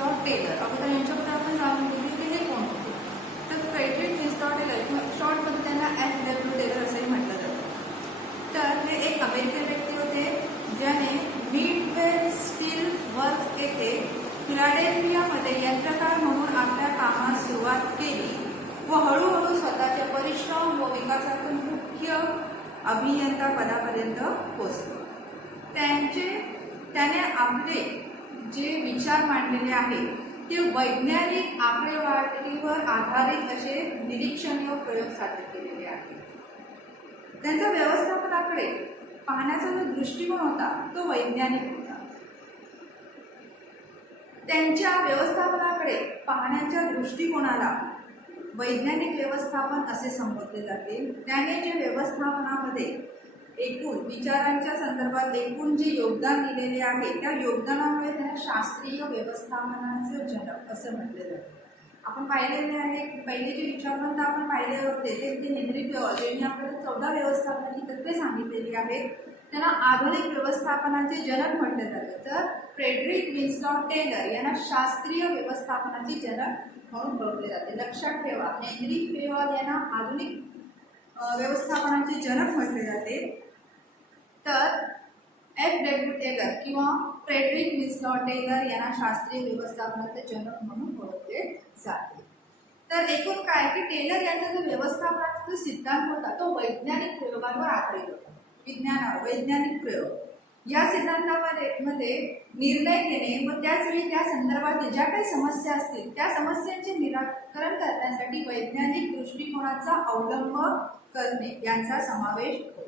विन्सलॉट teller. अगोदर यांच्याबद्दल आपण जाणून घेतले की हे कोण होते. तर फ्रेडरिक विन्सलॉट टेलर किंवा शॉर्टमध्ये त्यांना F.W. टेलर असंही म्हटलं जातं. तर हे एक अमेरिकन व्यक्ती होते ज्याने मिडवेल स्टील वर्क्स येथे फिलाडेल्फियामध्ये यंत्रकार म्हणून आपल्या कामास सुरुवात केली व हळूहळू स्वतःच्या परिश्रम व विकासातून मुख्य अभियंता पदापर्यंत पोहोचले. त्याने आपले जे विचार मांडलेले आहेत ते वैज्ञानिक आकडेवारीवर आधारित असे निरीक्षणीय प्रयोग सादर केलेले आहेत. त्यांचा व्यवस्थापनाकडे पाहण्याचा जो दृष्टिकोन होता तो वैज्ञानिक होता. त्यांच्या व्यवस्थापनाकडे पाहण्याच्या दृष्टिकोनाला वैज्ञानिक व्यवस्थापन असे संबोधले जाते. त्याने जे व्यवस्थापनामध्ये एकूण विचारांच्या संदर्भात एकूण जे योगदान दिलेले आहे त्या योगदानामुळे त्यांना शास्त्रीय व्यवस्थापनाचे जनक असं म्हटले जाते. आपण पाहिलेले आहे पहिले जे विचारवंत आपण पाहिले होते ते हेनरी पेयॉल यांनी आपल्याला 14 व्यवस्थापनाची तत्त्वे सांगितलेली आहेत. त्यांना आधुनिक व्यवस्थापनाचे जनक म्हटले जाते. तर फ्रेडरिक विन्सलॉट टेलर यांना शास्त्रीय व्यवस्थापनाचे जनक म्हणून ओळखले जाते. लक्षात ठेवा, हेनरी पेयॉल यांना आधुनिक व्यवस्थापनाचे जनक म्हटले जाते. तर F.W. टेलर किंवा फ्रेडरिक विन्सलॉट टेलर यांना शास्त्रीय व्यवस्थापनाचे जनक म्हणून ओळखले जाते. तर एकूण काय की टेलर यांचा जो व्यवस्थापनाचा जो सिद्धांत होता तो वैज्ञानिक प्रयोगांवर आधारित होता. विज्ञानावर वैज्ञानिक प्रयोग या सिद्धांतामध्ये निर्णय घेणे व त्याचवेळी त्या संदर्भातील ज्या काही समस्या असतील त्या समस्यांचे निराकरण करण्यासाठी वैज्ञानिक दृष्टिकोनाचा अवलंब करणे यांचा समावेश होतो.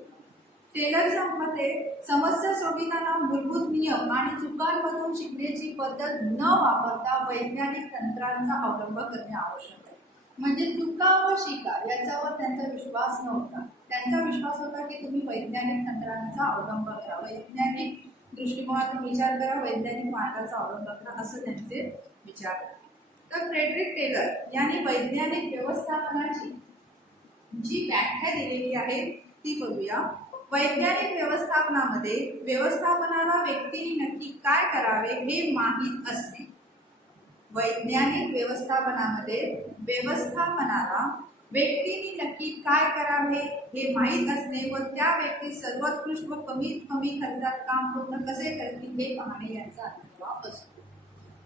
टेलरच्या मते समस्या सोडविताना मूलभूत नियम आणि चुकांमधून शिकण्याची पद्धत न वापरता वैज्ञानिक तंत्रांचा अवलंब करणे आवश्यक आहे. म्हणजे चुका व शिका याच्यावर त्यांचा विश्वास नव्हता. त्यांचा विश्वास होता की तुम्ही वैज्ञानिक तंत्रांचा अवलंब करा, वैज्ञानिक दृष्टिकोनातून विचार करा, वैज्ञानिक मार्गाचा अवलंब करा असं त्यांचे विचार होते. तर फ्रेडरिक टेलर यांनी वैज्ञानिक व्यवस्थापनाची जी व्याख्या दिलेली आहे ती बघूया. वैज्ञानिक व्यवस्थापनामध्ये व्यवस्थापनाला व्यक्तीने नक्की काय करावे हे माहीत असणे. वैज्ञानिक व्यवस्थापनामध्ये व्यवस्थापनाला व्यक्तीने नक्की काय करावे हे माहीत असणे व त्या व्यक्ती सर्वोत्कृष्ट व कमीत कमी खर्चात काम पूर्ण कसे करतील हे पाहणे यांचा अनुभव असतो.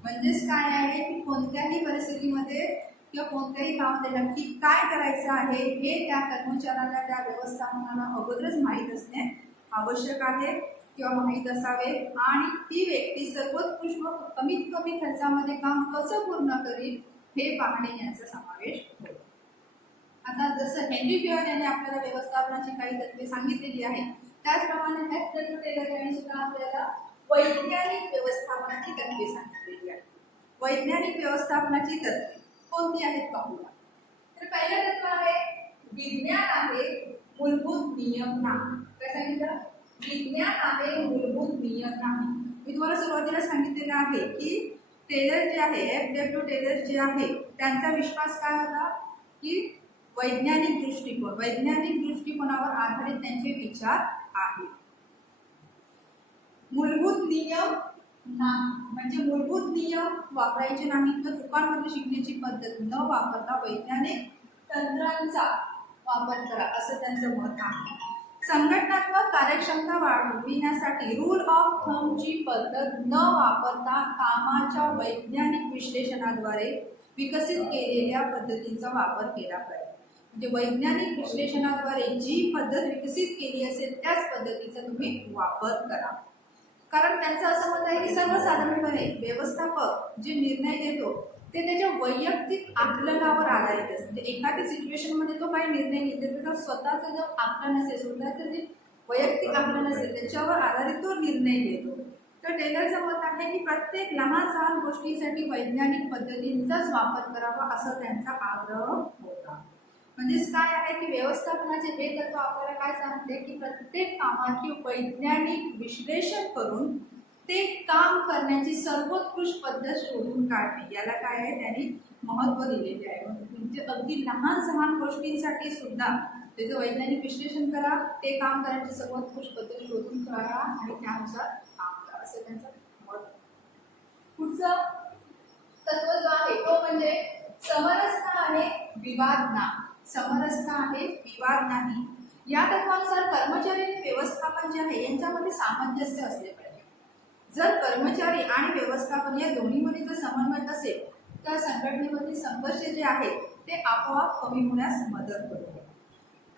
म्हणजेच काय आहे की कोणत्याही परिस्थितीमध्ये किंवा कोणत्याही कामामध्ये नक्की काय करायचं आहे हे त्या कर्मचाऱ्याला त्या व्यवस्थापनाला अगोदरच माहीत असणे आवश्यक आहे किंवा माहीत असावे आणि ती व्यक्ती सर्वोत्कृष्ट व कमीत कमी खर्चामध्ये काम कसं पूर्ण करील हे पाहणे यांचा समावेश होतो. आता जसं हेनरी पेयॉल यांनी आपल्याला व्यवस्थापनाची काही तत्त्वे सांगितलेली आहेत त्याचप्रमाणे F.W. टेलर यांनी सुद्धा आपल्याला वैज्ञानिक व्यवस्थापनाची तत्त्वे सांगितलेली आहेत. वैज्ञानिक व्यवस्थापनाची तत्त्वे कोणती आहेत पाहूया. तर पहिलं तत्त्व आहे विज्ञान आहे मूलभूत नियम नाही. काय सांगितलं? विज्ञान आहे मूलभूत नियम नाही. मी तुम्हाला सुरुवातीला सांगितलेलं आहे की टेलर जे आहे F.W. टेलर जे आहे त्यांचा विश्वास काय होता की वैज्ञानिक दृष्टिकोनावर आधारित त्यांचे विचार आहेत. मूलभूत नियम नाही म्हणजे मूलभूत नियम वापरायचे नाही तर चुकांमध्ये शिकण्याची पद्धत न वापरता वैज्ञानिक तंत्रांचा वापर करा असं त्यांचं मत आहे. संघटनात्मक कार्यक्षमता वाढविण्यासाठी रूल ऑफ थंबची पद्धत न वापरता कामाच्या वैज्ञानिक विश्लेषणाद्वारे विकसित केलेल्या पद्धतींचा वापर केला पाहिजे. म्हणजे वैज्ञानिक विश्लेषणाद्वारे जी पद्धत विकसित केली असेल त्याच पद्धतीचा तुम्ही वापर करा. कारण त्यांचं असं मत आहे की सर्वसाधारणपणे व्यवस्थापक जे निर्णय देतो ते त्याच्या वैयक्तिक आकलनावर आधारित असते. म्हणजे एखाद्या सिच्युएशनमध्ये तो काही निर्णय घेतो त्याचा स्वतःचं जो आकलन असेल स्वतःचं जे वैयक्तिक आकलन असेल त्याच्यावर आधारित तो निर्णय घेतो. तर टेलरचं मत आहे की प्रत्येक लहान सहान गोष्टीसाठी वैज्ञानिक पद्धतींचाच वापर करावा असा त्यांचा आग्रह होता. म्हणजेच काय आहे की व्यवस्थापनाचे हे तत्व आपल्याला काय सांगते की प्रत्येक कामाचे वैज्ञानिक विश्लेषण करून ते काम करण्याची सर्वोत्कृष्ट पद्धत शोधून काढणे याला काय आहे त्यांनी महत्त्व दिलेले आहे. म्हणजे अगदी लहान सहान गोष्टींसाठी सुद्धा त्याचं वैज्ञानिक विश्लेषण करा, ते काम करण्याची सर्वोत्कृष्ट पद्धत शोधून काढा आणि त्यानुसार काम करा असं त्यांचं मत. पुढचं म्हणजे समरसता आहे विवाद नाही. समरसता आहे विवाद नाही. या तत्वानुसार कर्मचारी आणि व्यवस्थापन जे आहे यांच्यामध्ये सामंजस्य असले पाहिजे. जर कर्मचारी आणि व्यवस्थापन या दोन्हीमध्ये जर समन्वय असेल तर संघटनेमधील संघर्ष जे आहे ते आपोआप कमी होण्यास मदत होते.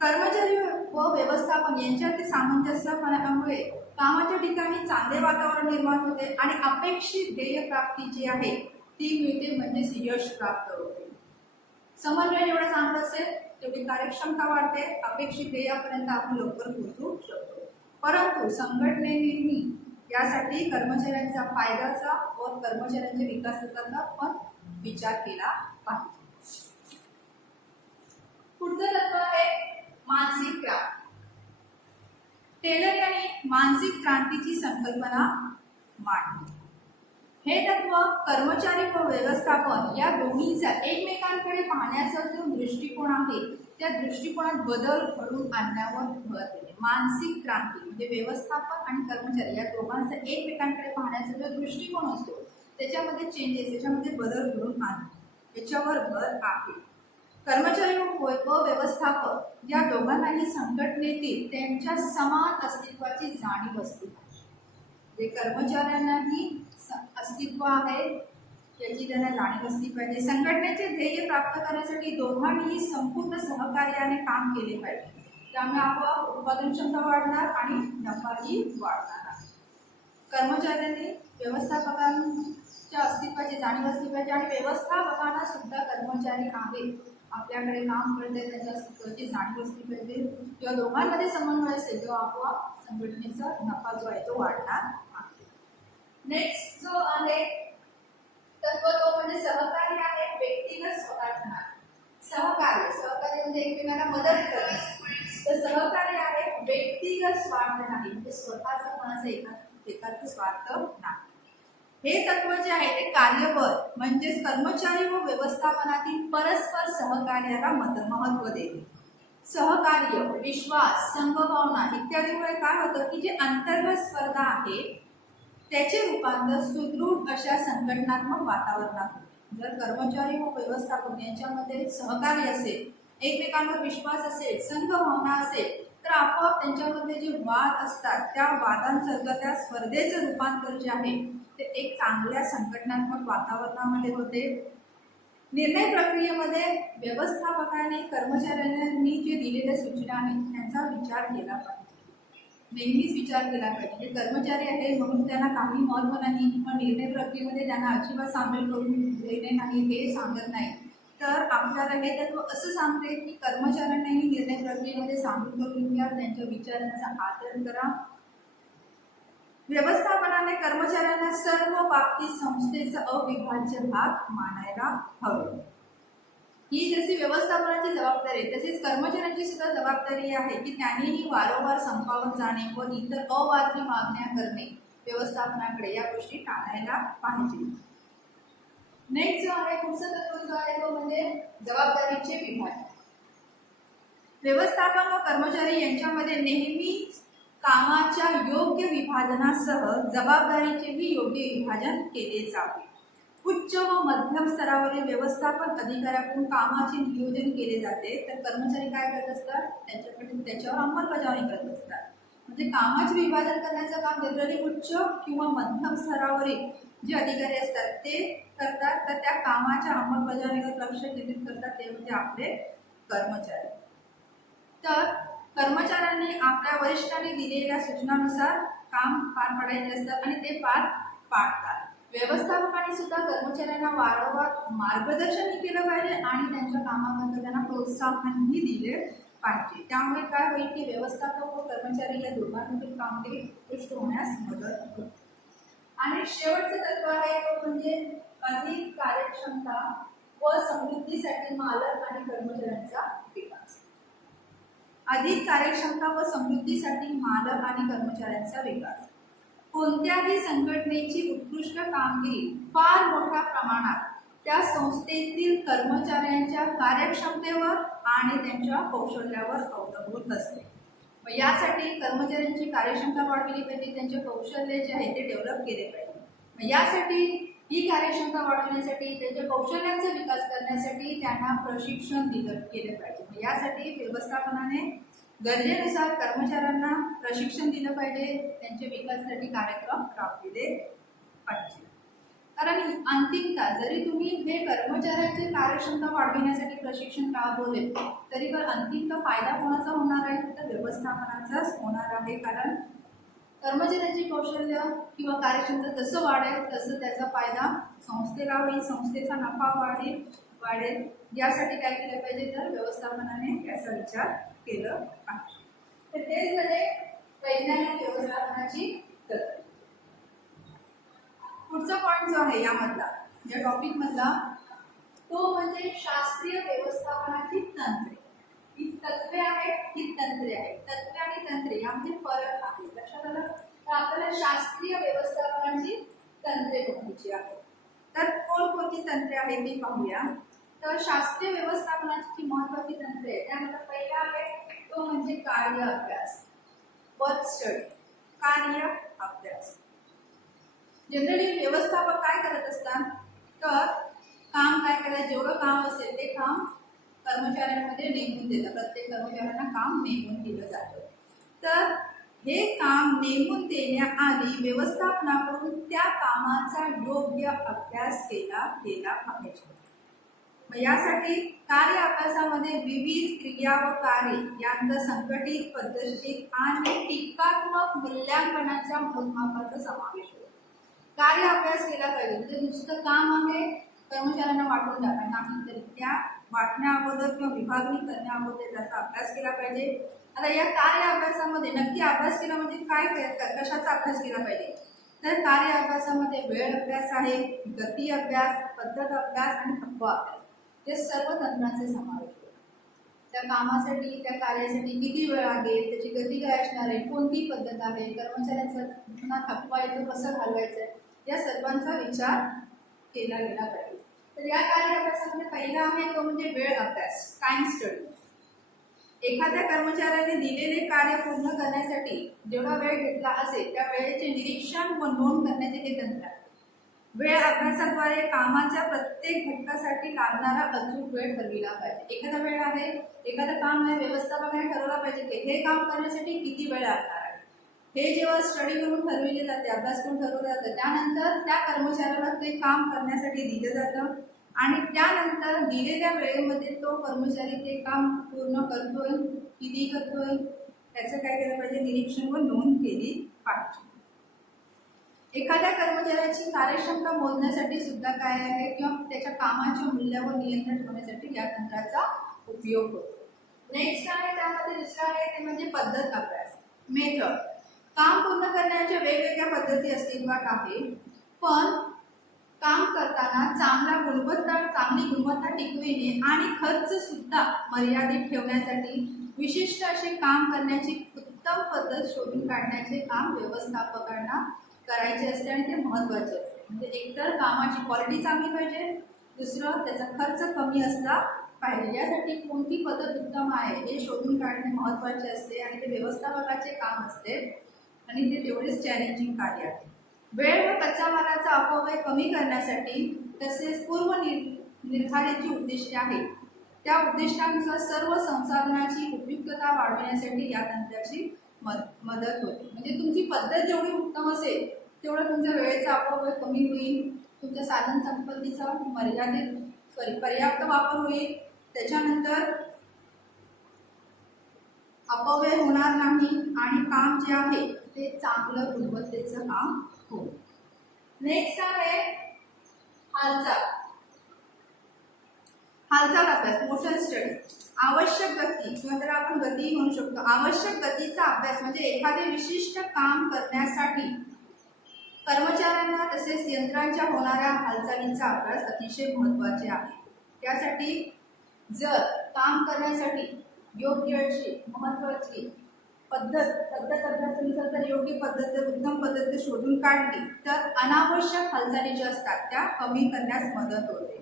कर्मचारी व व्यवस्थापन यांच्यातील सामंजस्यपणामुळे कामाच्या ठिकाणी चांगले वातावरण निर्माण होते आणि अपेक्षित ध्येय प्राप्ती जी आहे ती मिळते, म्हणजे यश प्राप्त होते. समन्वय जेवढं चांगलं असेल तेवढी कार्यक्षमता वाढते, अपेक्षित ध्येयापर्यंत आपण लवकर पोहोचू शकतो. परंतु संघटनेने यासाठी कर्मचाऱ्यांचा फायद्याचा व कर्मचाऱ्यांच्या विकासाचा पण विचार केला पाहिजे. पुढचं तत्व आहे मानसिक क्रांती. टेलर यांनी मानसिक क्रांतीची संकल्पना मांडली. हे तत्व कर्मचारी व व्यवस्थापन या दोन्हीचा एकमेकांकडे पाहण्याचा जो दृष्टिकोन आहे त्या दृष्टिकोनात बदल घडवून आणण्यावर भर दिले. मानसिक क्रांती म्हणजे व्यवस्थापन आणि कर्मचारी या दोघांचा एकमेकांकडे पाहण्याचा जो दृष्टिकोन असतो त्याच्यामध्ये चेंजेस, त्याच्यामध्ये बदल घडवून आणणे याच्यावर भर आहे. कर्मचारी व व्यवस्थापक या दोघांनाही संघटनेतील त्यांच्या समान अस्तित्वाची जाणीव असते. जे कर्मचाऱ्यांनाही अस्तित्व आहे याची त्यांना जाणीव असली पाहिजे. संघटनेचे ध्येय प्राप्त करण्यासाठी दोघांनीही संपूर्ण सहकार्याने काम केले पाहिजे. त्यामुळे आपोआप उत्पादन क्षमता वाढणार आणि नफाही वाढणार. कर्मचाऱ्यांनी व्यवस्थापकांच्या अस्तित्वाची जाणीव असली पाहिजे आणि व्यवस्थापकांना सुद्धा कर्मचारी आहेत आपल्याकडे काम करते त्यांच्या अस्तित्वाची जाणीव असली पाहिजे. जेव्हा दोघांमध्ये समन्वय असेल तेव्हा आपोआप संघटनेचा नफा जो आहे तो वाढणार आहे. नेक्स्ट जो आहे तत्व तो म्हणजे सहकार्य आहे व्यक्तिगत स्वार्थ नाही. सहकार्य म्हणजे एकमेकांना मदत करणे. तर सहकार्य आहे व्यक्तिगत स्वार्थ नाही, म्हणजे स्वतःचा कोणाचा एकाचा स्वार्थ नाही. हे तत्व जे आहे ते कार्यबळ म्हणजेच कर्मचारी व व्यवस्थापनातील परस्पर सहकार्याला महत्त्व देते. सहकार्य, विश्वास, संघभावना इत्यादीमुळे काय होतं की जे अंतर्गत स्पर्धा आहे त्याचे रूपांतर सुदृढ अशा संघटनात्मक वातावरणात होते. जर कर्मचारी व व्यवस्थापन यांच्यामध्ये सहकार्य असेल, एकमेकांवर विश्वास असेल, संघभावना असेल तर आपोआप त्यांच्यामध्ये जे वाद असतात त्या वादांचं त्या स्पर्धेचं रूपांतर जे आहे ते एक चांगल्या संघटनात्मक वातावरणामध्ये होते. निर्णय प्रक्रियेमध्ये व्यवस्थापकाने कर्मचाऱ्यांनी जे दिलेल्या सूचना आहेत त्यांचा विचार केला पाहिजे. नेहमीच विचार केला पाहिजे. जे कर्मचारी आहे म्हणून त्यांना काही महत्त्व नाही किंवा निर्णय प्रक्रियेमध्ये त्यांना अजिबात सामील करून देणे नाही हे सांगत नाही. तर आपल्याला हे तत्व असं सांगते की कर्मचाऱ्यांनाही निर्णय प्रक्रियेमध्ये सामील करून घ्या, त्यांच्या विचारांचा आदर करा. व्यवस्थापनाने कर्मचाऱ्यांना सर्व बाबतीत संस्थेचा अविभाज्य भाग मानायला हवे. ही जशी व्यवस्थापनाची जबाबदारी आहे तसेच कर्मचाऱ्यांची सुद्धा जबाबदारी आहे की त्यांनीही वारंवार संपावर जाणे व इतर अवाजवी मागण्या करणे व्यवस्थापनाकडे या गोष्टी टाळायला पाहिजे. नेक्स्ट जो आहे पुढचा तत्व जो आहे तो म्हणजे जबाबदारीचे विभाजन. व्यवस्थापन व कर्मचारी यांच्यामध्ये नेहमीच कामाच्या योग्य विभाजनासह जबाबदारीचेही योग्य विभाजन केले जावे. उच्च व मध्यम स्तरावरील व्यवस्थापन अधिकाऱ्याकडून कामाचे नियोजन केले जाते तर कर्मचारी काय करत असतात त्याच्यावर अंमलबजावणी करत असतात. म्हणजे कामाचे विभाजन करण्याचं काम जनरली उच्च किंवा मध्यम स्तरावरील जे अधिकारी असतात ते करतात, तर त्या कामाच्या अंमलबजावणीवर लक्ष केंद्रित करतात ते म्हणजे आपले कर्मचारी. तर कर्मचाऱ्यांनी आपल्या वरिष्ठांनी दिलेल्या सूचनानुसार काम पार पाडायचे असतात आणि ते पार पाडतात. व्यवस्थापकांनी सुद्धा कर्मचाऱ्यांना वारंवार मार्गदर्शनही केलं पाहिजे आणि त्यांच्या कामाबद्दल त्यांना प्रोत्साहनही दिले पाहिजे. त्यामुळे काय होईल की व्यवस्थापक व कर्मचारी या दोघांमधील कामगिरी उत्कृष्ट होण्यास मदत होते. आणि शेवटचं तत्व आहे तो म्हणजे अधिक कार्यक्षमता व समृद्धीसाठी मालक आणि कर्मचाऱ्यांचा विकास. अधिक कार्यक्षमता व समृद्धीसाठी मालक आणि कर्मचाऱ्यांचा विकास. कोणत्याही संघटनेची उत्कृष्ट कामगिरी फार मोठ्या प्रमाणात त्या संस्थेतील कर्मचाऱ्यांच्या कार्यक्षमतेवर आणि त्यांच्या कौशल्यावर अवलंबून असते. यासाठी कर्मचाऱ्यांची कार्यक्षमता वाढवली पाहिजे, त्यांचे कौशल्य जे आहे ते डेव्हलप केले पाहिजे. यासाठी ही कार्यक्षमता वाढवण्यासाठी त्यांच्या कौशल्यांचा विकास करण्यासाठी त्यांना प्रशिक्षण दिलं केलं पाहिजे। यासाठी व्यवस्थापनाने गरजेनुसार कर्मचाऱ्यांना प्रशिक्षण दिलं पाहिजे, त्यांच्या विकासासाठी कार्यक्रम राबविले पाहिजे। कारण अंतिमतः जरी तुम्ही हे कर्मचाऱ्यांची कार्यक्षमता वाढविण्यासाठी प्रशिक्षण राबवले तरी पण अंतिमतः फायदा कोणाचा होणार आहे, तर व्यवस्थापनाचाच होणार आहे। कारण कर्मचाऱ्यांची कौशल्य किंवा कार्यक्षमता जसं वाढेल तसं त्याचा फायदा संस्थेला होईल, संस्थेचा नफा वाढेल। यासाठी काय केलं पाहिजे, तर व्यवस्थापनाने याचा विचार केला पाहिजे। तर ते झाले वैज्ञानिक व्यवस्थापनाची तत्त्वे। पुढचा पॉइंट जो आहे यामधला, या टॉपिक मधला, तो म्हणजे शास्त्रीय व्यवस्थापनाची तंत्रे। ही तत्त्वे आहेत, ही तंत्रे आहेत। तत्त्वे आणि तंत्रे यामध्ये फरक आहे, लक्षात आलं? तर आपल्याला शास्त्रीय व्यवस्थापनाची तंत्रे बघायची आहेत। तर कोणकोणती तंत्रे आहेत ती पाहूया। तर शास्त्रीय व्यवस्थापनाची जी महत्त्वाची तंत्रे आहेत त्यामध्ये पहिला आहे तो म्हणजे कार्य अभ्यास, वर्क स्टडी, कार्य अभ्यास। जनरली व्यवस्थापक काय करत असतात, तर काम काय करायचं, जेवढं काम असेल ते काम कर्मचाऱ्यांमध्ये नेमून देतात। प्रत्येक कर्मचाऱ्यांना काम नेमून दिलं जातं। तर हे काम नेमून देण्याआधी व्यवस्थापनाकडून त्या कामाचा योग्य अभ्यास केला गेला पाहिजे। मग यासाठी कार्य अभ्यासामध्ये विविध क्रिया व कार्य यांचा संघटित, पद्धतशीर आणि टीकात्मक मूल्यांकनाच्या मोजमापाचा समावेश होतो। कार्य अभ्यास केला पाहिजे, म्हणजे नुसतं काम आहे कर्मचाऱ्यांना वाटून टाका नाही, तर त्या वाटण्या अगोदर किंवा विभागणी करण्या अगोदर त्याचा अभ्यास केला पाहिजे। आता या कार्य अभ्यासामध्ये नक्की अभ्यास केला म्हणजे काय, कशाचा अभ्यास केला पाहिजे, तर कार्य अभ्यासामध्ये वेळ अभ्यास आहे, गती अभ्यास, पद्धत अभ्यास आणि थकवा अभ्यास, हे सर्व तंत्रांचे समावेश होतो। त्या कामासाठी, त्या कार्यासाठी किती वेळ लागेल, त्याची गती काय असणार आहे, कोणती पद्धत आहे, कर्मचाऱ्यांचा थकवा येतो कसं घालवायचं आहे, या सर्वांचा विचार केला गेला पाहिजे। तर या कार्य अभ्यासामध्ये पहिला आहे तो म्हणजे वेळ अभ्यास, टाइम स्टडी। एखाद्या कर्मचाऱ्याने दिलेले कार्य पूर्ण करण्यासाठी जेवढा वेळ घेतला असेल त्या वेळेचे निरीक्षण व नोंद करण्याचे हे तंत्र आहे। वेळ अभ्यासाद्वारे कामाच्या प्रत्येक घटकासाठी लागणारा अचूक वेळ ठरविला पाहिजे। एखादा वेळ आहे, एखादं काम आहे, व्यवस्थापनाने ठरवलं पाहिजे की हे काम करण्यासाठी किती वेळ लागणार आहे। हे जेव्हा स्टडी करून ठरविले जाते, अभ्यास करून ठरवलं जातं, त्यानंतर त्या कर्मचाऱ्याला ते काम करण्यासाठी दिलं जातं आणि त्यानंतर दिलेल्या वेळेमध्ये तो कर्मचारी ते काम पूर्ण करतोय, किती करतोय, त्याचं काय केलं पाहिजे, निरीक्षण व नोंद केली पाहिजे। एखाद्या कर्मचाऱ्याची कार्यक्षमता मोजण्यासाठी सुद्धा काय आहे किंवा त्याच्या कामाच्या मूल्यावर नियंत्रण ठेवण्यासाठी या तंत्राचा उपयोग होतो। नेक्स्ट आहे त्यामध्ये दुसरा आहे ते म्हणजे पद्धत अभ्यास, मेथड। काम पूर्ण करण्याच्या वेगवेगळ्या पद्धती अस्तित्वात आहे, पण काम करताना चांगली गुणवत्ता टिकविणे आणि खर्च सुद्धा मर्यादित ठेवण्यासाठी विशिष्ट असे काम करण्याची उत्तम पद्धत शोधून काढण्याचे काम व्यवस्थापकांना करायचे असते आणि ते महत्त्वाचे असते। म्हणजे एकतर कामाची क्वालिटी चांगली पाहिजे, दुसरं त्याचा खर्च कमी असला पाहिजे। यासाठी कोणती पद्धत उत्तम आहे हे शोधून काढणे महत्त्वाचे असते आणि ते व्यवस्थापकाचे काम असते आणि ते तेवढेच चॅलेंजिंग कार्य आहे। वेळ व कच्च्या मालाचा अपव्यय कमी करण्यासाठी तसेच निर्धारित जी उद्दिष्टे आहेत त्या उद्दिष्टांनुसार सर्व संसाधनाची उपयुक्तता वाढवण्यासाठी या तंत्राची मदत होते। म्हणजे तुमची पद्धत जेवढी उत्तम असेल तेवढं तुमच्या वेळेचा अपव्यय कमी होईल, तुमच्या साधन संपत्तीचा पर्याप्त वापर होईल, त्याच्यानंतर अपव्यय होणार नाही आणि काम जे आहे ते चांगलं गुणवत्तेचं काम होईल। नेक्स्ट आहे हालचाल अभ्यास, मोशन स्टडी। आवश्यक गती किंवा त्याला आपण गती म्हणू शकतो। आवश्यक गतीचा अभ्यास म्हणजे एखादे विशिष्ट काम करण्यासाठी कर्मचाऱ्यांना तसेच यंत्रांच्या होणाऱ्या हालचालींचा अभ्यास अतिशय महत्त्वाचे आहे। त्यासाठी जर काम करण्यासाठी योग्य अशी महत्त्वाची पद्धत अभ्यासानुसार जर योग्य पद्धत उत्तम पद्धत शोधून काढली तर अनावश्यक हालचाली ज्या असतात त्या कमी करण्यास मदत होते।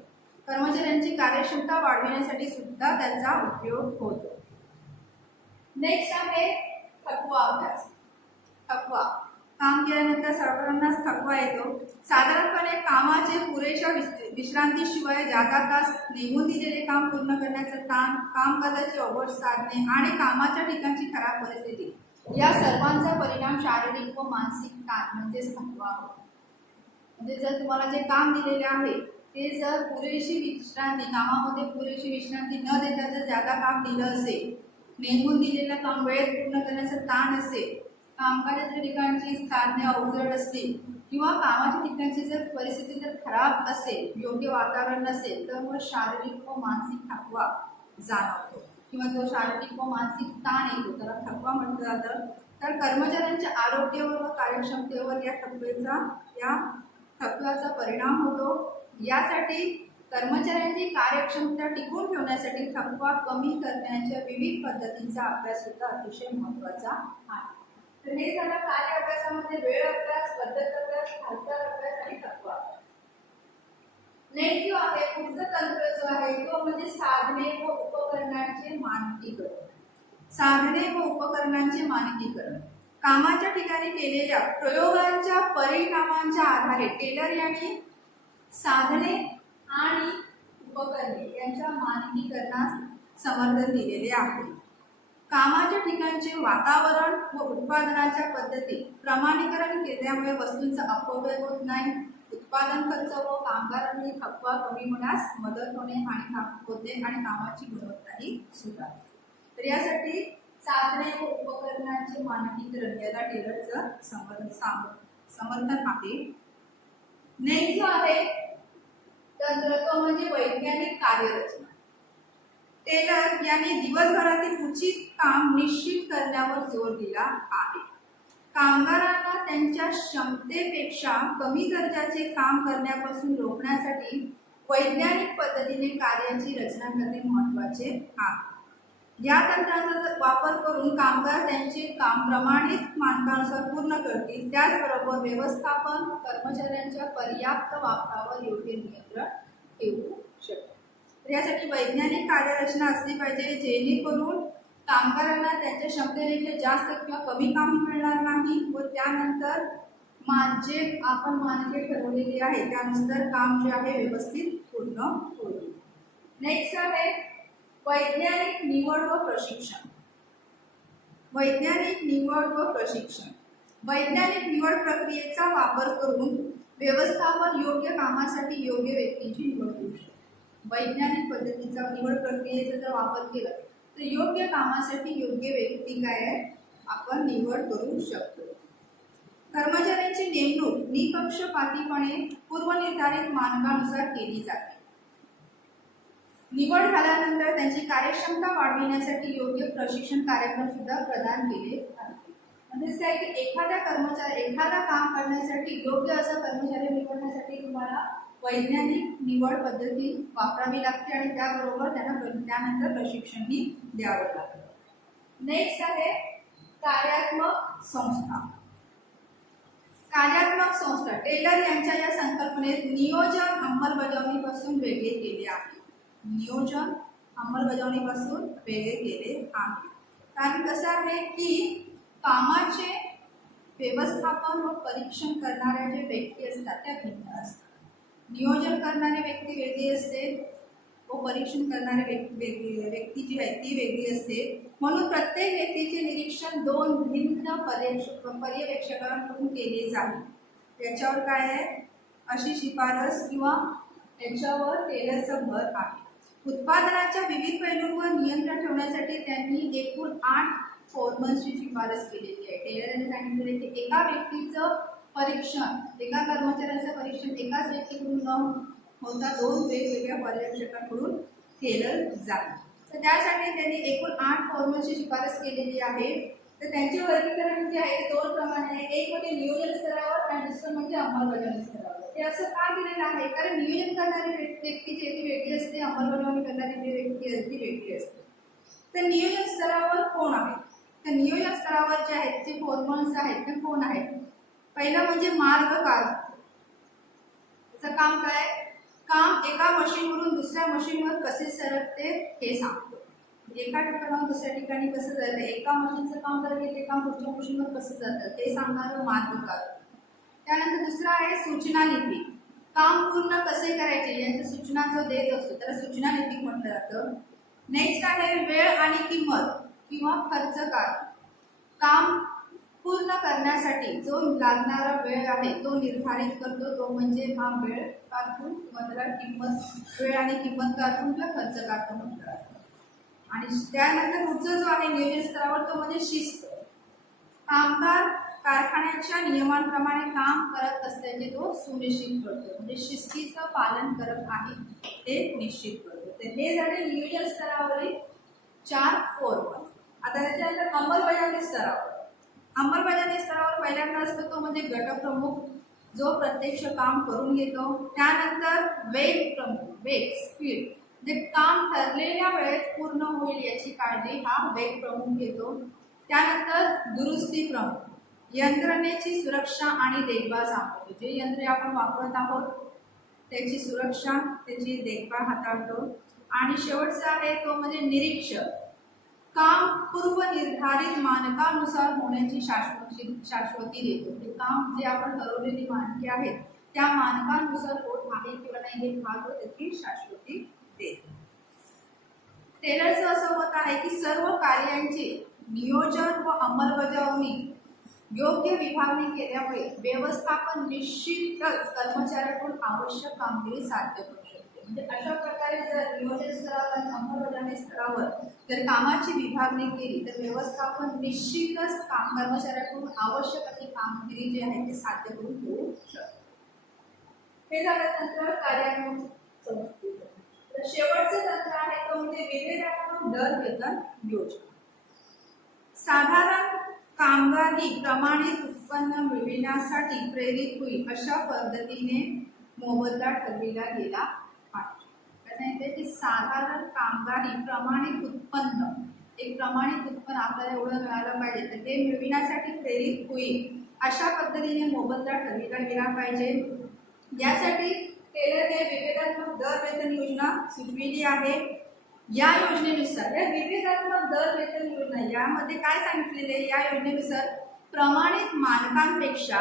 कर्मचाऱ्यांची कार्यक्षमता वाढविण्यासाठी सुद्धा त्याचा उपयोग होतो। नेक्स्ट आहे थकवा अभ्यास। थकवा काम केल्यानंतर सर्वांनाच थकवा येतो. साधारणपणे कामाचे पुरेशा विश्रांतीशिवाय जादा तास नेमून दिलेले काम पूर्ण करण्याचं ताण, कामकाजाची अवघड साधने आणि कामाच्या ठिकाणची खराब परिस्थिती या सर्वांचा परिणाम शारीरिक व मानसिक ताण म्हणजेच थकवा होतो. म्हणजे जर तुम्हाला जे काम दिलेले आहे ते जर पुरेशी विश्रांती, कामामध्ये पुरेशी विश्रांती न देता जर जादा काम दिलं असेल, नेमून दिलेलं काम वेळेत पूर्ण करण्याचा ताण असेल, कामकाजाच्या ठिकाणची साधने अवजड असतील किंवा कामाच्या ठिकाणची जर परिस्थिती जर खराब असेल, योग्य वातावरण नसेल, तर मग शारीरिक व मानसिक थकवा जाणवतो किंवा तो शारीरिक व मानसिक ताण येतो, त्याला थकवा म्हटलं जातं. तर कर्मचाऱ्यांच्या आरोग्यावर व कार्यक्षमतेवर या थकव्याचा परिणाम होतो. यासाठी कर्मचाऱ्यांची कार्यक्षमता टिकवून ठेवण्यासाठी थकवा कमी करण्याच्या विविध पद्धतींचा अभ्यास सुद्धा अतिशय महत्त्वाचा आहे. तर हे झालं कार्य अभ्यासामध्ये वेळ अभ्यास, पद्धत अभ्यास, हालचाल अभ्यास आणि थकवा. नेक्स्ट जो आहे पुढचं तंत्र जो आहे तो म्हणजे साधने व उपकरणांचे मानकीकरण. साधने व उपकरणांचे मानकीकरण कामाच्या ठिकाणी केलेल्या प्रयोगांच्या परिणामांच्या आधारे टेलर यांनी साधने आणि उपकरणे यांच्या मानकीकरणास समर्थन दिलेले आहे. कामाच्या ठिकाणचे वातावरण व उत्पादनाच्या पद्धती प्रमाणीकरण केल्यामुळे वस्तूंचा अपव्यय होत नाही, उत्पादन खर्च व कामगारांनी थकवा कमी होण्यास मदत होते आणि कामाची गुणवत्ताही सुधारते. तर यासाठी साधने व उपकरणांचे मानकीकरण याला टेलरचं समर्थन आहे. नेक्स्ट जो आहे तंत्र तो म्हणजे वैज्ञानिक कार्यरचना. टेलर यांनी दिवसभरातील उचित काम निश्चित करण्यावर जोर दिला आहे. कामगारांना त्यांच्या क्षमतेपेक्षा कमी दर्जाचे काम करण्यापासून रोखण्यासाठी वैज्ञानिक पद्धतीने कार्याची रचना करणे महत्त्वाचे आहे. या तंत्राचा वापर करून कामगार त्यांचे काम प्रमाणित मानकानुसार पूर्ण करतील. त्याचबरोबर व्यवस्थापन कर्मचाऱ्यांच्या पर्याप्त वापरावर योग्य नियंत्रण ठेवू शकते. तर यासाठी वैज्ञानिक कार्यरचना असली पाहिजे, जेणेकरून कामगारांना त्यांच्या क्षमतेपेक्षा जास्त किंवा कमी काम मिळणार नाही व त्यानंतर जे आपण मानके ठरवलेले आहे त्यानुसार काम जे आहे व्यवस्थित पूर्ण होईल. नेक्स्ट आहे वैज्ञानिक निवड व प्रशिक्षण. वैज्ञानिक निवड व प्रशिक्षण वैज्ञानिक निवड प्रक्रियेचा वापर करून व्यवस्थापन योग्य कामासाठी योग्य व्यक्तीची निवड करू शकते. वैज्ञानिक पद्धतीचा निवड प्रक्रियेचा जर वापर केला तर योग्य कामासाठी योग्य व्यक्ती काय आहे आपण निवड करू शकतो. कर्मचाऱ्यांची नेमणूक निपक्षपातीपणे पूर्वनिर्धारित मानकानुसार केली जाते. निवड झाल्यानंतर त्यांची कार्यक्षमता वाढविण्यासाठी योग्य प्रशिक्षण कार्यक्रम सुद्धा प्रदान केले जाते. म्हणजे काय की एखादा काम करण्यासाठी योग्य असं कर्मचारी निवडण्यासाठी तुम्हाला वैज्ञानिक निवड पद्धती वापरावी लागते आणि त्याबरोबर त्यानंतर प्रशिक्षणही द्यावं लागतं. नेक्स्ट आहे कार्यात्मक संस्था. कार्यात्मक संस्था टेलर यांच्या या संकल्पनेत नियोजन अंमलबजावणीपासून वेगळे केले आहे. नियोजन अंमलबजावणीपासून वेगळे केले आहे. कारण कसं आहे की कामाचे व्यवस्थापन व परीक्षण करणाऱ्या जे व्यक्ती असतात त्या भिन्न असतात. नियोजन करणारी व्यक्ती वेगळी असते व परीक्षण करणारे व्यक्ती जी आहे ती वेगळी असते. म्हणून प्रत्येक व्यक्तीचे निरीक्षण दोन भिन्न पर्यवेक्षकांकडून केले जावे. याच्यावर काय आहे अशी शिफारस किंवा याच्यावर टेलरचा भर आहे. उत्पादनाच्या विविध पैलूंवर नियंत्रण ठेवण्यासाठी त्यांनी एकूण 8 फोरमन्सची शिफारस केलेली आहे. टेलर यांनी सांगितले की एका व्यक्तीचं परीक्षण, एका कर्मचाऱ्याचं परीक्षण एकाच व्यक्तीकडून न होता 2 वेगवेगळ्या पर्यवेक्षकांकडून केलं जाईल. तर त्यासाठी त्यांनी एकूण 8 फोरमन्सची शिफारस केलेली आहे. तर त्यांचे वर्गीकरण जे आहे 2 प्रमाणे आहे. एक म्हणजे नियोजन स्तरावर आणि दुसरं म्हणजे अंमलबजावणी स्तरावर. हे असं का केलेलं आहे कारण नियोजन करणारी व्यक्ती जी ती वेगळी असते, अंमलबजावणी करणारी जी व्यक्ती आहे ती वेगळी असते. तर नियोजन स्तरावर कोण आहे? तर नियोजन स्तरावर जे आहेत जे फोरमन्स आहेत ते कोण आहेत? पहिलं म्हणजे मार्गकार. त्याचं काम काय? काम एका मशीनवरून दुसऱ्या मशीनवर कसे सरकते हे सांगतो. एका ठिकाणाहून दुसऱ्या ठिकाणी कसं जायचं, एका मशीनचं काम करत ते काम पुढच्या मशीनवर कसं जातं ते सांगणारं मार्गकार. त्यानंतर दुसरा आहे सूचना लिपी. काम पूर्ण कसे करायचे यांच्या सूचना जो देत असतो त्याला सूचना लिपी म्हटलं जातं. नेक्स्ट आहे वेळ आणि किंमत किंवा खर्चकार. काम पूर्ण करण्यासाठी जो लागणारा वेळ आहे तो निर्धारित करतो, तो म्हणजे हा वेळ कारकून किंवा त्याला किंमत, वेळ आणि किंमत कारकून किंवा खर्च कारकून म्हटलं जातं. आणि त्यानंतर पुढचा जो आहे नियोजन स्तरावर तो म्हणजे शिस्त. कामगार कारखान्याच्या नियमांप्रमाणे काम करत असल्याचे तो सुनिश्चित करतो, म्हणजे शिस्तीचं पालन करत आहे ते निश्चित करतो. तर हे झाले नियोजन स्तरावरील 4 4. आता त्याच्यानंतर अंमलबजावणी स्तरावर. अंमलबजावणी स्तरावर पहिल्यांदा असतो तो म्हणजे गटप्रमुख, जो प्रत्यक्ष काम करून घेतो. त्यानंतर वेग प्रमुख, वेग स्पीड, जे काम ठरलेल्या वेळेत पूर्ण होईल याची काळजी हा वेग प्रमुख घेतो. त्यानंतर दुरुस्ती प्रमुख, यंत्रणेची सुरक्षा आणि देखभाल सांभाळतो, जे यंत्रे आपण वापरत आहोत त्याची सुरक्षा, त्याची देखभाल हाताळतो. आणि शेवटचा आहे तो म्हणजे निरीक्षक, काम पूर्व निर्धारित मानकानुसार होण्याची शाश्वती देतो. म्हणजे काम जे आपण ठरवलेली मानके आहेत त्या मानकानुसार होत आहे किंवा नाही हे पाहतो, त्याची शाश्वती देतो. टेलरचं असं मत आहे की सर्व कार्यांचे नियोजन व अंमलबजावणी योग्य विभागणी केल्यामुळे व्यवस्थापन निश्चितच कर्मचाऱ्याकडून आवश्यक कामगिरी साध्य करू शकते. म्हणजे अशा प्रकारे जर नियोजन स्तरावर आणि अंमलबजावणी स्तरावर जर कामाची विभागणी केली तर व्यवस्थापन निश्चितच कर्मचाऱ्याकडून आवश्यक अशी कामगिरी जी आहे ते साध्य करून घेऊ शकते. हे झाल्यानंतर कार्यान्वयन संस्थेचं. तर शेवटचं तंत्र आहे तो म्हणजे विभेदात्मक दर वेतन योजना. साधारण कामगारी प्रमाणित उत्पन्न मिळविण्यासाठी प्रेरित होईल अशा पद्धतीने मोबदला ठरविला गेला पाहिजे. त्याच्यानंतर की साधारण कामगारी प्रमाणित उत्पन्न, एक प्रमाणित उत्पन्न आपल्याला एवढं मिळालं पाहिजे तर ते मिळविण्यासाठी प्रेरित होईल अशा पद्धतीने मोबदला ठरविला गेला पाहिजे. यासाठी टेलरने विभेदात्मक दर वेतन योजना सुचविली आहे. या योजनेनुसार, या विभेदात्मक दर वेतन योजना यामध्ये काय सांगितलेले आहे, या योजनेनुसार प्रमाणित मानकांपेक्षा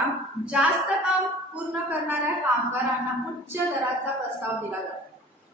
जास्त काम पूर्ण करणाऱ्या कामगारांना उच्च दराचा प्रस्ताव दिला जातो.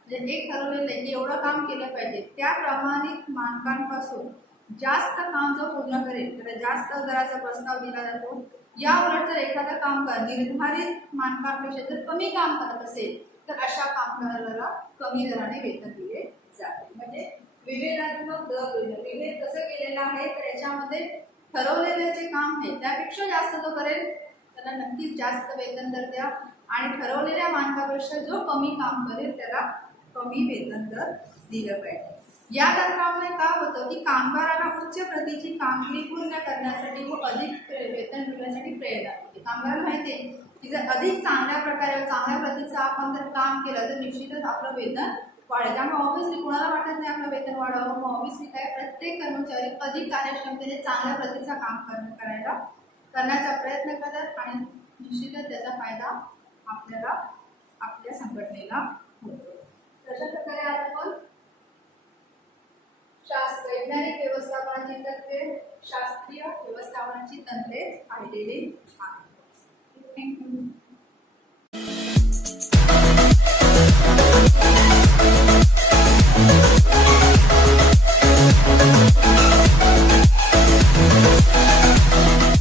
म्हणजे एक ठरवलेलं आहे की एवढं काम केलं पाहिजे, त्या प्रमाणित मानकांपासून जास्त काम जो पूर्ण करेल त्याला जास्त दराचा प्रस्ताव दिला जातो. या उलट जर एखादा कामगार निर्धारित मानकांपेक्षा जर कमी काम करत असेल तर अशा कामगाराला कमी दराने वेतन दिले जाते. म्हणजे विभेदात्मक दर विभेद कसं केलेलं आहे तर याच्यामध्ये ठरवलेलं जे काम आहे त्यापेक्षा जास्त जो करेल त्याला नक्कीच जास्त वेतन दर द्या, आणि ठरवलेल्या मानकापेक्षा जो कमी काम करेल त्याला कमी वेतन दर दिलं पाहिजे. या तंत्रामुळे काय होतं की कामगारांना उच्च प्रतीची कामगिरी पूर्ण करण्यासाठी व अधिक वेतन मिळण्यासाठी प्रेरणा होते. कामगारांना माहिती आहे की जर अधिक चांगल्या प्रकारे चांगल्या प्रतीचं आपण जर काम केलं तर निश्चितच आपलं वेतन वाढेल. त्यामुळे ऑब्व्हियसली कोणाला वाटत नाही आपलं वेतन वाढावं, मग ऑब्व्हियसली काय प्रत्येक कर्मचारी अधिक कार्यक्षमतेने चांगल्या प्रतीचा काम करण्याचा प्रयत्न करतात आणि निश्चितच त्याचा फायदा आपल्याला आपल्या संघटनेला होतो. तशा प्रकारे आपण वैज्ञानिक व्यवस्थापनाची तत्त्वे, शास्त्रीय व्यवस्थापनाची तंत्रे पाहिलेली आहेत. थँक्यू.